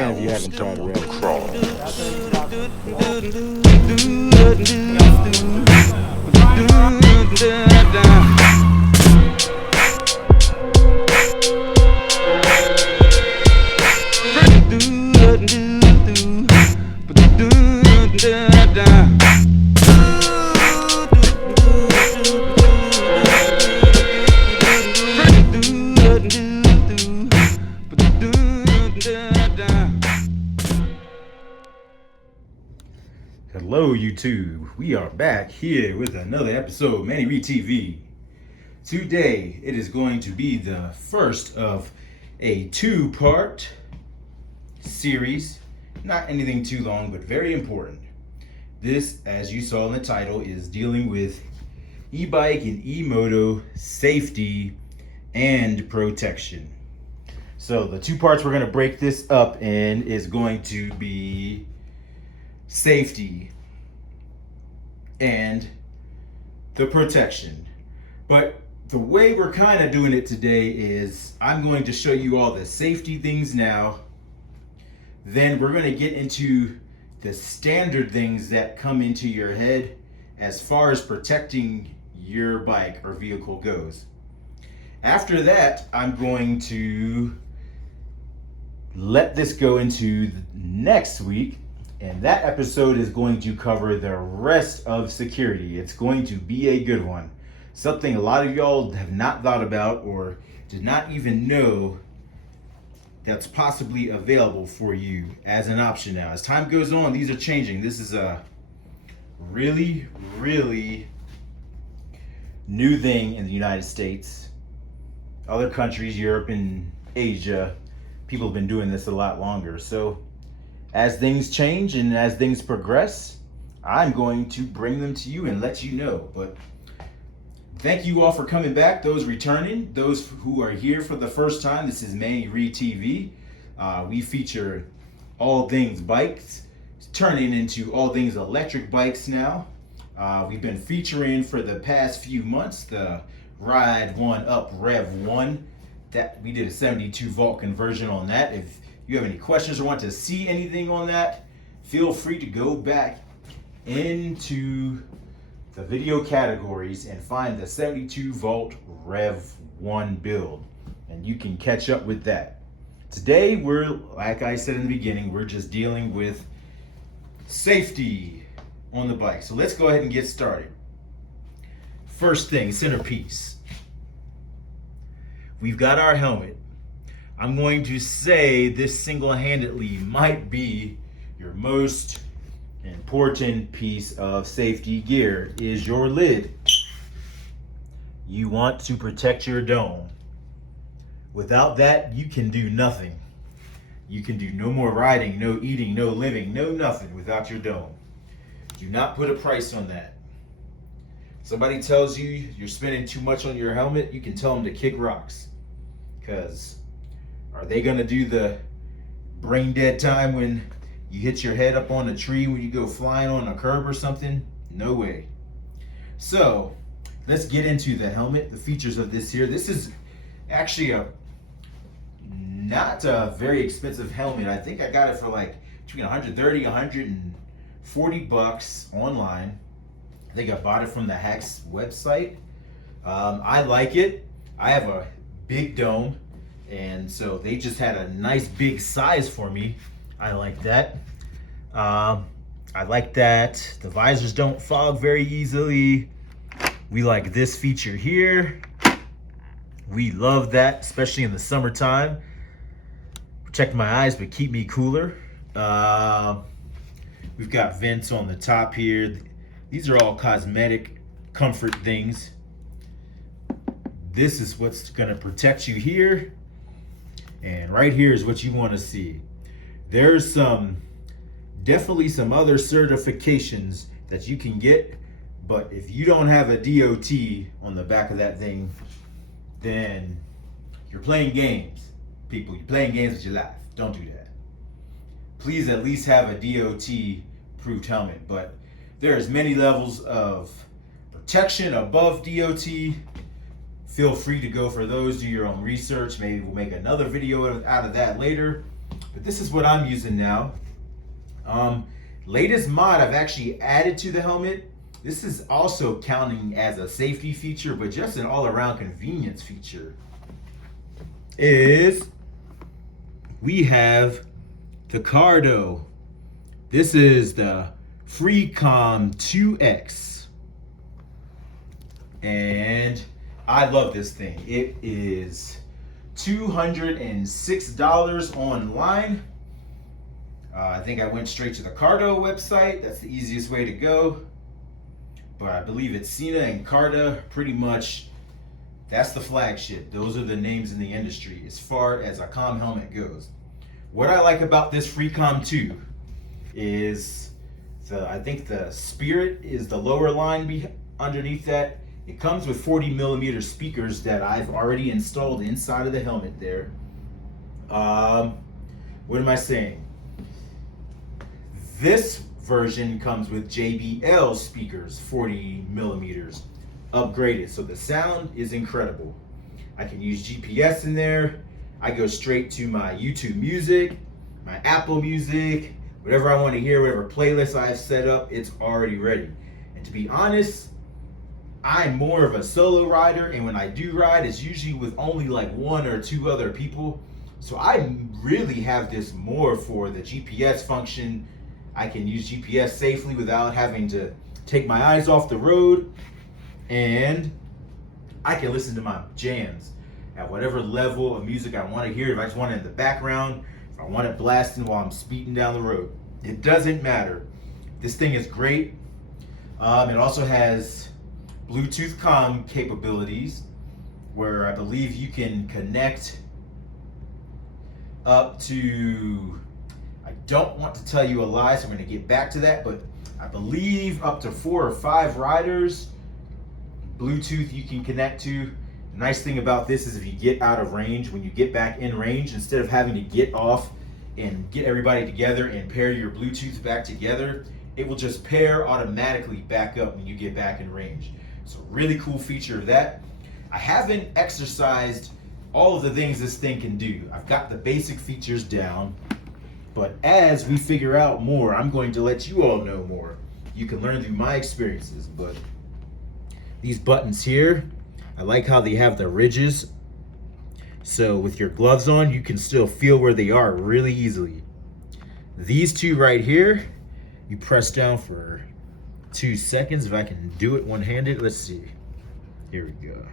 And if you haven't tried it already, Hello YouTube, we are back here with another episode of Manny Reed TV. Today it is going to be the first of a two-part series. Not anything too long, but very important. This, as you saw in the title, is dealing with e-bike and e-moto safety and protection. So the two parts we're going to break this up in is going to be safety and the protection. But the way we're kind of doing it today is I'm going to show you all the safety things now. Then we're going to get into the standard things that come into your head as far as protecting your bike or vehicle goes. After that, I'm going to let this go into next week. And that episode is going to cover the rest of security. It's going to be a good one. Something a lot of y'all have not thought about or did not even know that's possibly available for you as an option now. As time goes on, these are changing. This is a really, really new thing in the United States. Other countries, Europe and Asia, people have been doing this a lot longer. So as things change and as things progress, I'm going to bring them to you and let you know. But thank you all for coming back. Those returning, those who are here for the first time, this is Manny Reed TV. We feature all things bikes, turning into all things electric bikes now. We've been featuring for the past few months the Ride 1 Up Rev 1. That we did a 72 volt conversion on that. If you have any questions or want to see anything on that, feel free to go back into the video categories and find the 72 volt Rev 1 build, and you can catch up with that. Today we're, like I said in the beginning, we're just dealing with safety on the bike. So let's go ahead and get started. First thing, centerpiece. We've got our helmet. I'm going to say this single-handedly might be your most important piece of safety gear is your lid. You want to protect your dome. Without that, you can do nothing. You can do no more riding, no eating, no living, no nothing without your dome. Do not put a price on that. Somebody tells you you're spending too much on your helmet, you can tell them to kick rocks. Because are they gonna do the brain dead time when you hit your head up on a tree when you go flying on a curb or something? No way. So let's get into the helmet, the features of this here. This is actually not a very expensive helmet. I think I got it for like between 130 140 bucks online. I think I bought it from the Hacks website. I like it. I have a big dome, and so they just had a nice big size for me. I like that. I like that the visors don't fog very easily. We like this feature here. We love that, especially in the summertime. Protect my eyes but keep me cooler. We've got vents on the top here. These are all cosmetic comfort things. This is what's gonna protect you here. And right here is what you wanna see. There's definitely some other certifications that you can get, but if you don't have a DOT on the back of that thing, then you're playing games. People, you're playing games with your life. Don't do that. Please at least have a DOT approved helmet, but there's many levels of protection above DOT. Feel free to go for those, do your own research. Maybe we'll make another video out of that later. But this is what I'm using now. Latest mod I've actually added to the helmet. This is also counting as a safety feature, but just an all-around convenience feature. Is we have the Cardo. This is the Freecom 2X. And I love this thing. It is $206 online. I think I went straight to the Cardo website. That's the easiest way to go. But I believe it's Cena and Carda, pretty much. That's the flagship. Those are the names in the industry as far as a comm helmet goes. What I like about this Freecom 2 is I think the Spirit is the lower line underneath that. It comes with 40mm speakers that I've already installed inside of the helmet there. What am I saying? This version comes with JBL speakers, 40mm upgraded, so the sound is incredible. I can use GPS in there. I go straight to my YouTube Music, my Apple Music, whatever I want to hear, whatever playlist I have set up, it's already ready. And to be honest, I'm more of a solo rider, and when I do ride, it's usually with only like 1 or 2 other people. So I really have this more for the GPS function. I can use GPS safely without having to take my eyes off the road, and I can listen to my jams at whatever level of music I want to hear. If I just want it in the background, if I want it blasting while I'm speeding down the road, it doesn't matter. This thing is great. It also has Bluetooth comm capabilities, where I believe you can connect up to, I don't want to tell you a lie, so I'm going to get back to that, but I believe up to 4 or 5 riders, Bluetooth you can connect to. The nice thing about this is if you get out of range, when you get back in range, instead of having to get off and get everybody together and pair your Bluetooth back together, it will just pair automatically back up when you get back in range. So really cool feature of that. I haven't exercised all of the things this thing can do. I've got the basic features down, but as we figure out more, I'm going to let you all know more. You can learn through my experiences, but these buttons here, I like how they have the ridges. So with your gloves on, you can still feel where they are really easily. These two right here, you press down for 2 seconds. If I can do it one-handed, let's see. Here we go.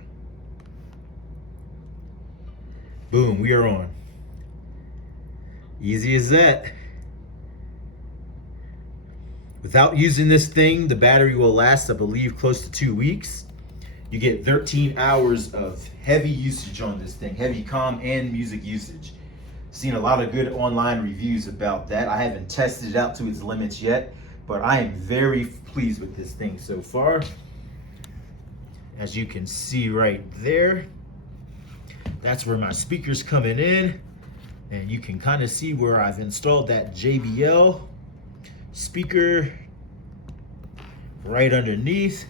Boom, we are on. Easy as that. Without using this thing, the battery will last, I believe, close to 2 weeks. You get 13 hours of heavy usage on this thing, heavy comm and music usage. Seen a lot of good online reviews about that. I haven't tested it out to its limits yet, but I am very pleased with this thing so far. As you can see right there, that's where my speaker's coming in, and you can kind of see where I've installed that JBL speaker right underneath.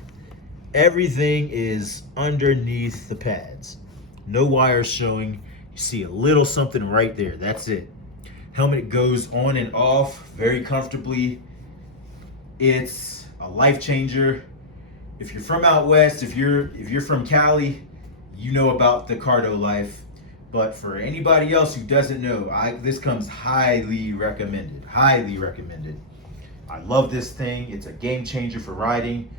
Everything is underneath the pads. No wires showing. You see a little something right there. That's it. Helmet goes on and off very comfortably. It's a life changer. If you're from out west, if you're from Cali, you know about the Cardo life. But for anybody else who doesn't know, this comes highly recommended. Highly recommended. I love this thing. It's a game changer for riding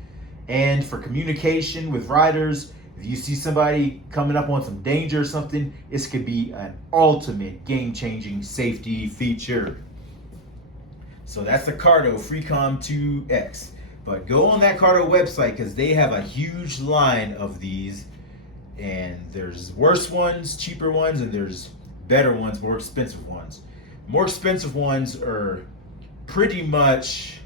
and for communication with riders. If you see somebody coming up on some danger or something, this could be an ultimate game-changing safety feature. So that's the Cardo Freecom 2X. But go on that Cardo website because they have a huge line of these. And there's worse ones, cheaper ones, and there's better ones, more expensive ones. More expensive ones are pretty much,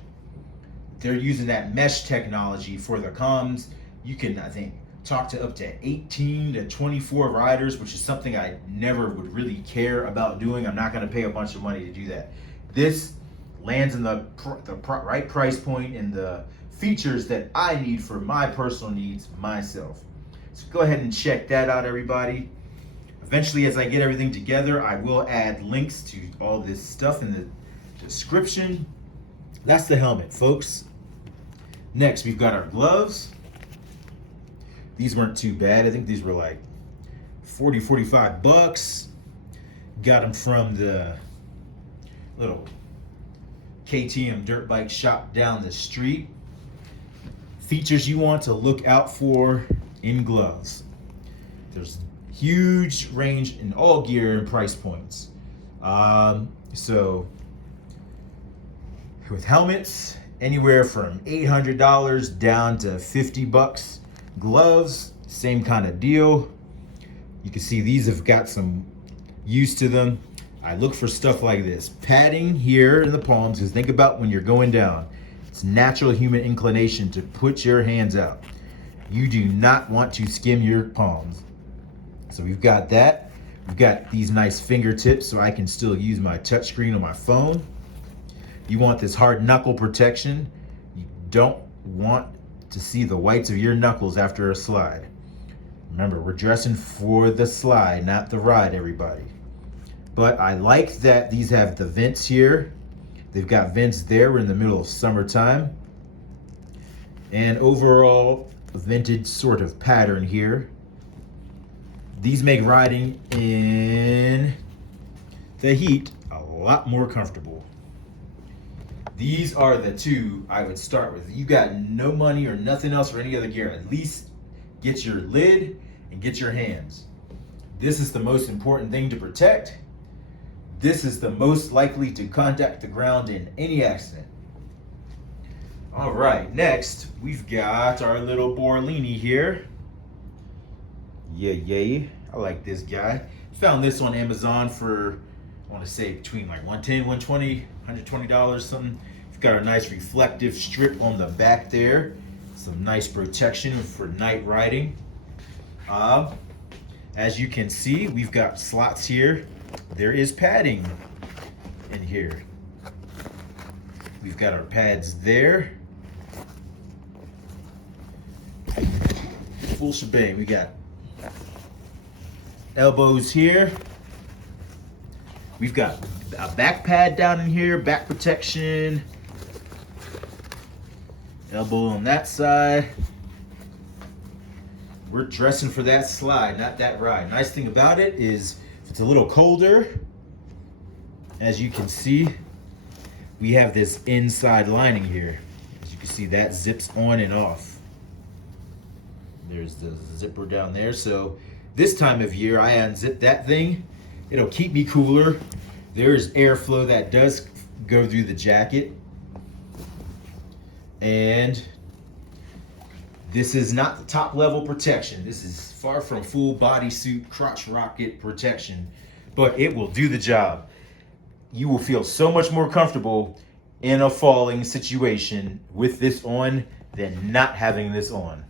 they're using that mesh technology for the comms. You can, I think, talk to up to 18 to 24 riders, which is something I never would really care about doing. I'm not going to pay a bunch of money to do that. This lands in the right price point and the features that I need for my personal needs myself. So go ahead and check that out, everybody. Eventually, as I get everything together, I will add links to all this stuff in the description. That's the helmet, folks. Next, we've got our gloves. These weren't too bad. I think these were like 40, 45 bucks. Got them from the little KTM dirt bike shop down the street. Features you want to look out for in gloves. There's huge range in all gear and price points. So with helmets, anywhere from $800 down to 50 bucks. Gloves, same kind of deal. You can see these have got some use to them. I look for stuff like this. Padding here in the palms, because think about when you're going down. It's natural human inclination to put your hands out. You do not want to skim your palms. So we've got that. We've got these nice fingertips so I can still use my touchscreen on my phone. You want this hard knuckle protection. You don't want to see the whites of your knuckles after a slide. Remember, we're dressing for the slide, not the ride, everybody. But I like that these have the vents here. They've got vents there. We're in the middle of summertime. And overall, a vintage sort of pattern here. These make riding in the heat a lot more comfortable. These are the two I would start with. You got no money or nothing else for any other gear, at least get your lid and get your hands. This is the most important thing to protect. This is the most likely to contact the ground in any accident. All right, next we've got our little Borlini here. Yeah, I like this guy. Found this on Amazon for, I want to say between like $110, $120, $120 something. We've got a nice reflective strip on the back there. Some nice protection for night riding. As you can see, we've got slots here. There is padding in here. We've got our pads there. Full shebang. We got elbows here. We've got a back pad down in here, back protection. Elbow on that side. We're dressing for that slide, not that ride. Nice thing about it is if it's a little colder, as you can see, we have this inside lining here. As you can see, that zips on and off. There's the zipper down there. So this time of year, I unzip that thing. It'll keep me cooler. There's airflow that does go through the jacket. And this is not the top level protection. This is far from full bodysuit crotch rocket protection, but it will do the job. You will feel so much more comfortable in a falling situation with this on than not having this on.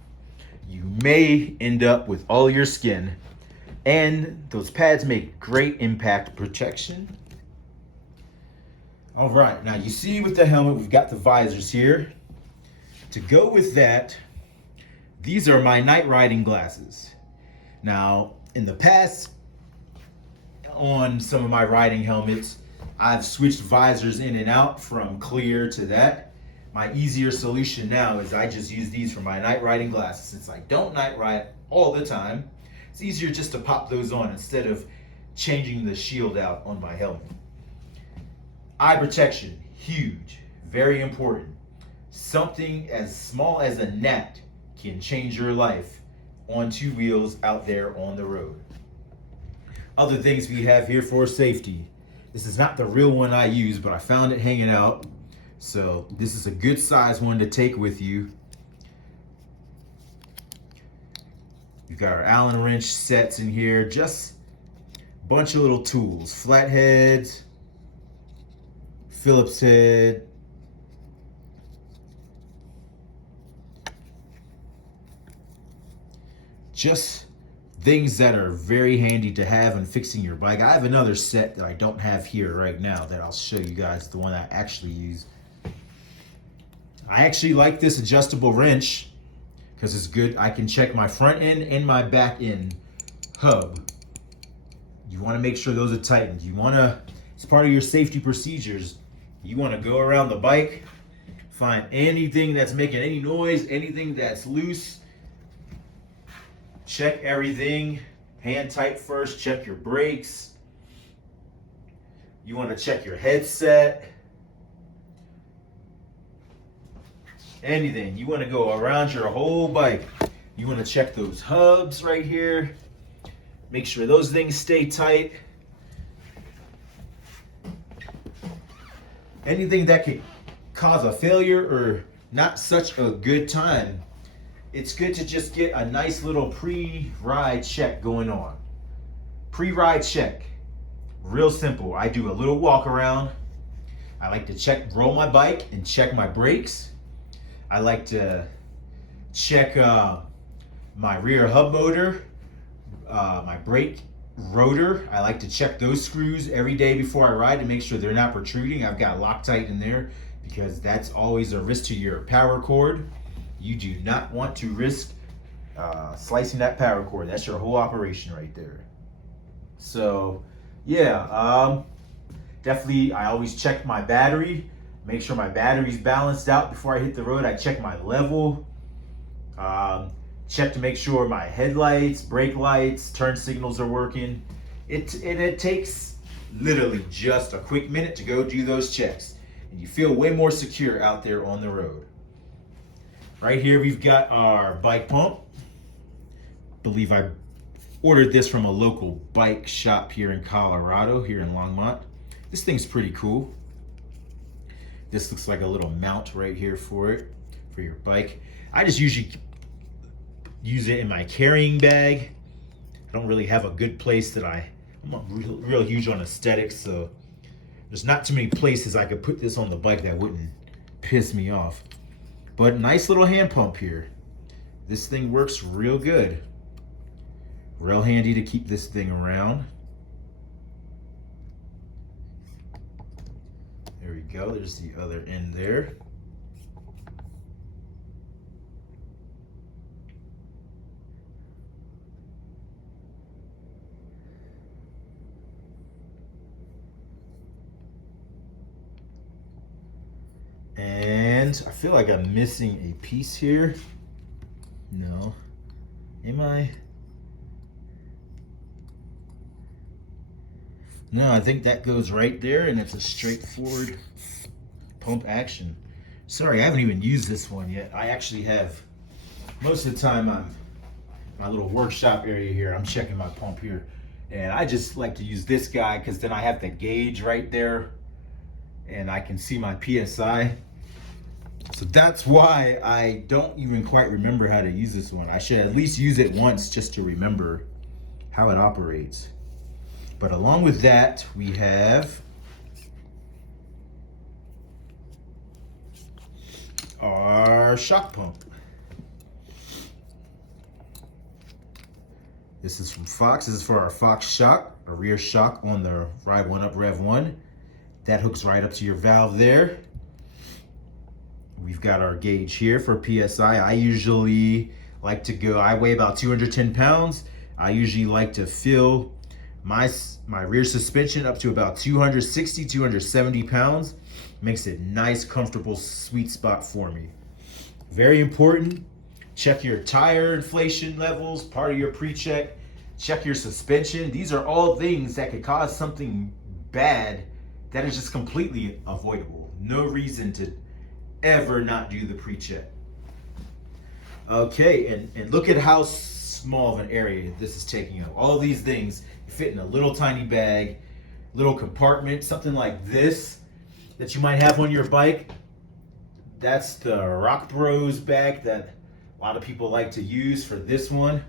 You may end up with all your skin, and those pads make great impact protection. All right, now you see with the helmet, we've got the visors here. To go with that, these are my night riding glasses. Now, in the past, on some of my riding helmets, I've switched visors in and out from clear to that. My easier solution now is I just use these for my night riding glasses. Since I don't night ride all the time, it's easier just to pop those on instead of changing the shield out on my helmet. Eye protection, huge, very important. Something as small as a gnat can change your life on two wheels out there on the road. Other things we have here for safety. This is not the real one I use, but I found it hanging out. So this is a good size one to take with you. We've got our Allen wrench sets in here, just a bunch of little tools, flatheads, Phillips head, just things that are very handy to have in fixing your bike. I have another set that I don't have here right now that I'll show you guys, the one I actually use. I actually like this adjustable wrench because it's good. I can check my front end and my back end hub You want to make sure those are tightened. You want to, it's part of your safety procedures. You want to go around the bike, find anything that's making any noise, anything that's loose. Check everything. Hand tight first. Check your brakes. You want to check your headset. Anything. You want to go around your whole bike. You want to check those hubs right here. Make sure those things stay tight. Anything that could cause a failure or not such a good time, it's good to just get a nice little pre-ride check going on. Pre-ride check. Real simple. I do a little walk around. I like to roll my bike and check my brakes. I like to check my rear hub motor, my brake rotor. I like to check those screws every day before I ride to make sure they're not protruding. I've got Loctite in there because that's always a risk to your power cord. You do not want to risk slicing that power cord. That's your whole operation right there. So yeah, definitely I always check my battery, make sure my battery's balanced out before I hit the road. I check my level, check to make sure my headlights, brake lights, turn signals are working. It takes literally just a quick minute to go do those checks, and you feel way more secure out there on the road. Right here we've got our bike pump. Believe I ordered this from a local bike shop here in Colorado, here in Longmont. This thing's pretty cool. This looks like a little mount right here for it, for your bike. I just usually use it in my carrying bag. I don't really have a good place that I'm not real huge on aesthetics, so there's not too many places I could put this on the bike that wouldn't piss me off. But nice little hand pump here. This thing works real good. Real handy to keep this thing around. There we go, there's the other end there. And I feel like I'm missing a piece here. No. Am I? No, I think that goes right there, and it's a straightforward pump action. Sorry, I haven't even used this one yet. I actually have, most of the time I'm my little workshop area here, I'm checking my pump here. And I just like to use this guy because then I have the gauge right there and I can see my PSI. So that's why I don't even quite remember how to use this one. I should at least use it once just to remember how it operates. But along with that, we have our shock pump. This is from Fox. This is for our Fox shock, a rear shock on the Ride 1 Up Rev 1. That hooks right up to your valve there. We've got our gauge here for PSI. I usually like to go, I weigh about 210 pounds. I usually like to fill my rear suspension up to about 260, 270 pounds. Makes it nice, comfortable, sweet spot for me. Very important. Check your tire inflation levels, part of your pre-check. Check your suspension. These are all things that could cause something bad that is just completely avoidable. No reason to ever not do the pre-check. Okay, and look at how small of an area this is taking up. All these things fit in a little tiny bag, little compartment, something like this that you might have on your bike. That's the Rock Bros bag that a lot of people like to use for this one.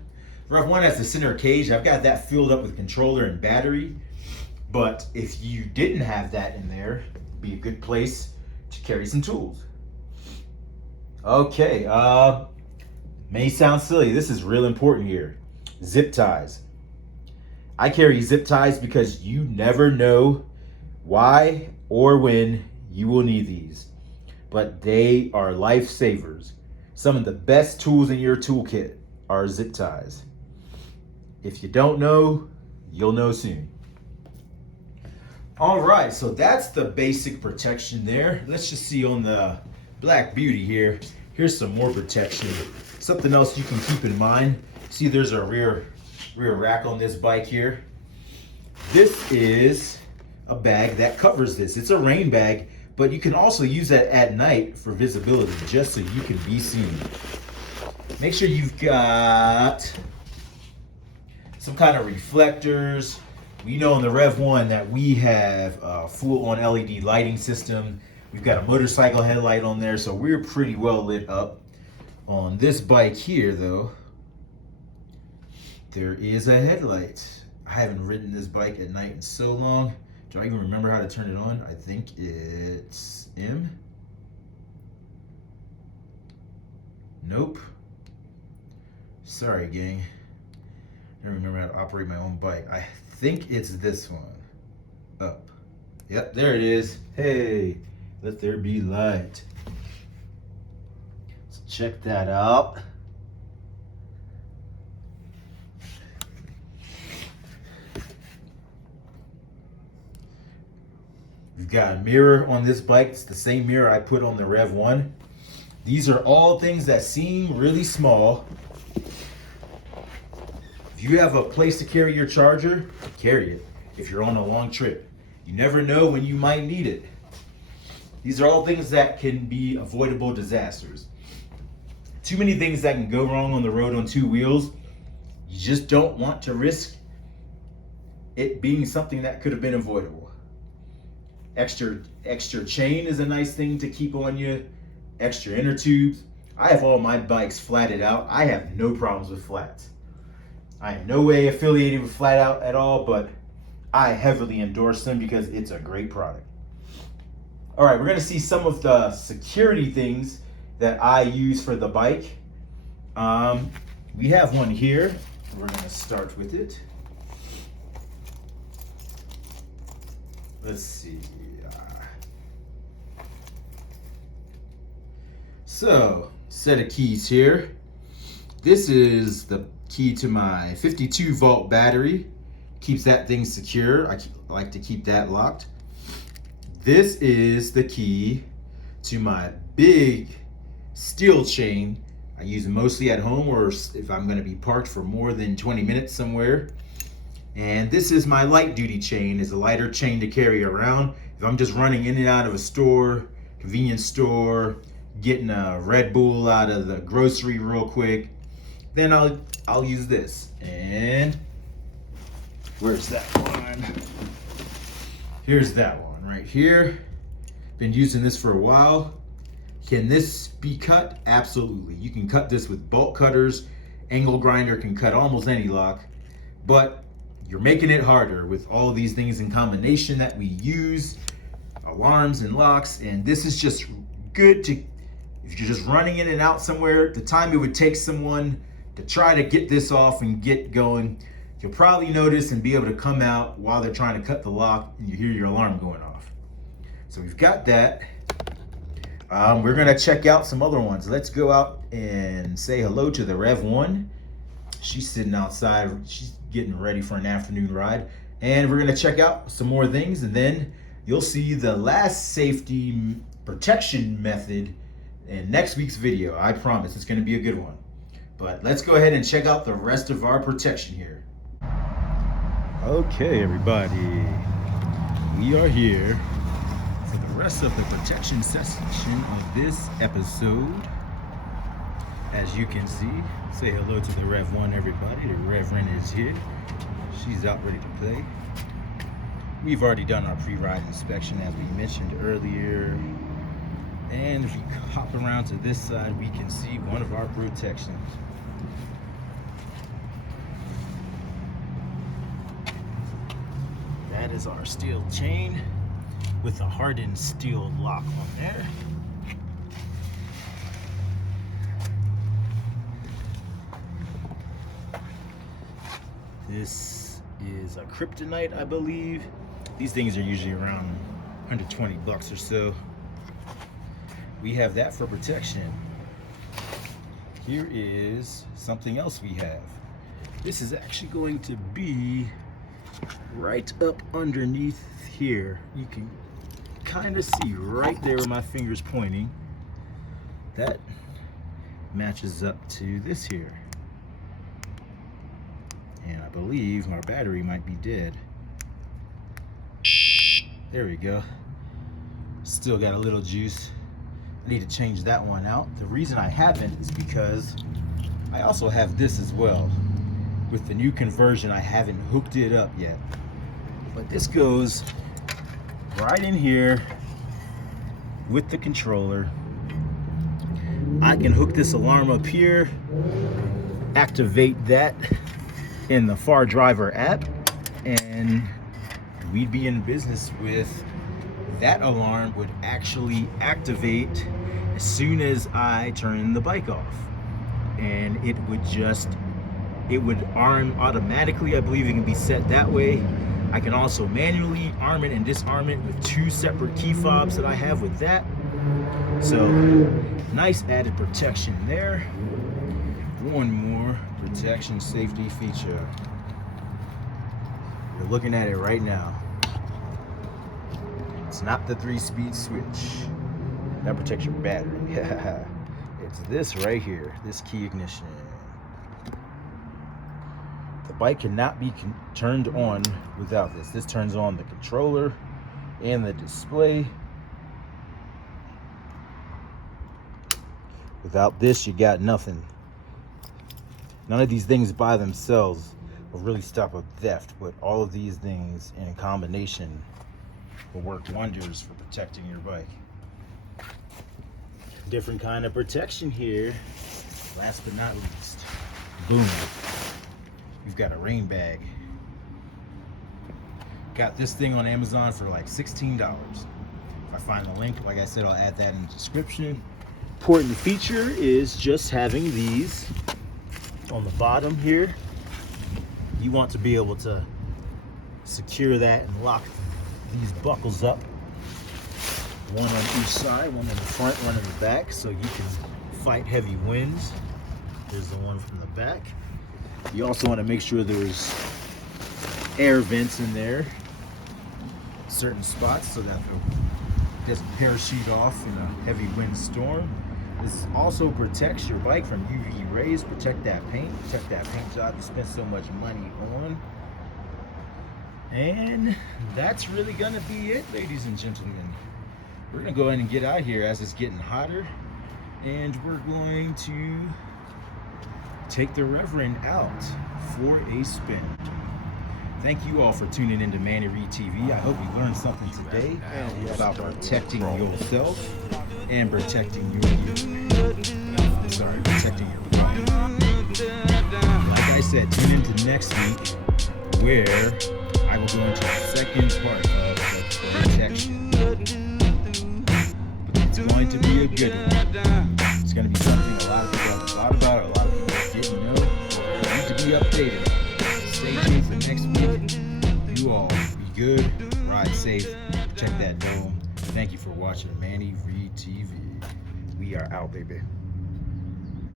Rev 1 has the center cage. I've got that filled up with controller and battery. But if you didn't have that in there, it'd be a good place to carry some tools. Okay, may sound silly. This is real important here. Zip ties. I carry zip ties because you never know why or when you will need these. But they are lifesavers. Some of the best tools in your toolkit are zip ties. If you don't know, you'll know soon. All right, so that's the basic protection there. Let's just see on the Black Beauty here. Here's some more protection. Something else you can keep in mind. See, there's a rear rack on this bike here. This is a bag that covers this. It's a rain bag, but you can also use that at night for visibility, just so you can be seen. Make sure you've got some kind of reflectors. We know in the Rev 1 that we have a full-on LED lighting system. We've got a motorcycle headlight on there, so we're pretty well lit up. On this bike here, though, there is a headlight. I haven't ridden this bike at night in so long. Do I even remember how to turn it on? I think it's M. Nope. Sorry, gang. I don't remember how to operate my own bike. I think it's this one. Up. Yep, there it is. Hey, let there be light. Let's check that out. We've got a mirror on this bike. It's the same mirror I put on the Rev 1. These are all things that seem really small. If you have a place to carry your charger, carry it if you're on a long trip. You never know when you might need it. These are all things that can be avoidable disasters. Too many things that can go wrong on the road on two wheels. You just don't want to risk it being something that could have been avoidable. Extra chain is a nice thing to keep on you. Extra inner tubes. I have all my bikes flatted out. I have no problems with flats. I am no way affiliated with Flat Out at all, but I heavily endorse them because it's a great product. All right, we're gonna see some of the security things that I use for the bike. We have one here. We're gonna start with it. Let's see. So, set of keys here. This is the key to my 52 volt battery. Keeps that thing secure. I like to keep that locked. This is the key to my big steel chain. I use it mostly at home or if I'm going to be parked for more than 20 minutes somewhere. And this is my light duty chain. It's a lighter chain to carry around. If I'm just running in and out of a store, convenience store, getting a Red Bull out of the grocery real quick, then I'll use this. And where's that one? Here's that one right here. Been using this for a while. Can this be cut? Absolutely. You can cut this with bolt cutters. Angle grinder can cut almost any lock, but you're making it harder with all of these things in combination that we use, alarms and locks, and this is just good to, if you're just running in and out somewhere, the time it would take someone to try to get this off and get going, you'll probably notice and be able to come out while they're trying to cut the lock and you hear your alarm going off. So we've got that. We're gonna check out some other ones. Let's go out and say hello to the Rev 1. She's sitting outside, she's getting ready for an afternoon ride. And we're gonna check out some more things, and then you'll see the last safety protection method in next week's video. I promise it's gonna be a good one. But let's go ahead and check out the rest of our protection here. Okay, everybody, we are here for the rest of the protection section of this episode. As you can see, say hello to the Rev 1, everybody. The Reverend is here. She's out ready to play. We've already done our pre-ride inspection as we mentioned earlier. And if we hop around to this side, we can see one of our protections. That is our steel chain with a hardened steel lock on there. This is a kryptonite, I believe. These things are usually around 120 bucks or so. We have that for protection. Here is something else we have. This is actually going to be right up underneath here. You can kind of see right there where my finger's pointing. That matches up to this here. And I believe my battery might be dead. There we go. Still got a little juice. I need to change that one out. The reason I haven't is because I also have this as well. With the new conversion, I haven't hooked it up yet. But this goes right in here with the controller. I can hook this alarm up here, activate that in the Far Driver app, and we'd be in business with that alarm would actually activate as soon as I turn the bike off. And it would arm automatically. I believe it can be set that way. I can also manually arm it and disarm it with 2 separate key fobs that I have with that. So nice added protection there. One more protection safety feature. You're looking at it right now. It's not the 3-speed switch. That protects your battery. It's this right here, this key ignition. The bike cannot be turned on without this. This turns on the controller and the display. Without this, you got nothing. None of these things by themselves will really stop a theft, but all of these things in combination will work wonders for protecting your bike. Different kind of protection here. Last but not least, boom. We've got a rain bag. Got this thing on Amazon for like $16. If I find the link, like I said, I'll add that in the description. Important feature is just having these on the bottom here. You want to be able to secure that and lock these buckles up. One on each side, one in the front, one in the back, so you can fight heavy winds. There's the one from the back. You also want to make sure there's air vents in there, certain spots, so that it doesn't parachute off in a heavy wind storm. This also protects your bike from UV rays, protect that paint job you spent so much money on. And that's really gonna be it, ladies and gentlemen. We're gonna go ahead and get out here as it's getting hotter, and we're going to take the Reverend out for a spin. Thank you all for tuning into Manny Reed TV. I hope you learned something today about protecting yourself and protecting protecting your bike. Like I said, tune into next week where I will go into the second part of the protection. It's going to be a good one. It's going to be something a lot of people have thought about, a lot of people didn't know. You need to be updated. Stay tuned for next week. You all be good, ride safe, check that dome. Thank you for watching Manny Reed TV. We are out, baby.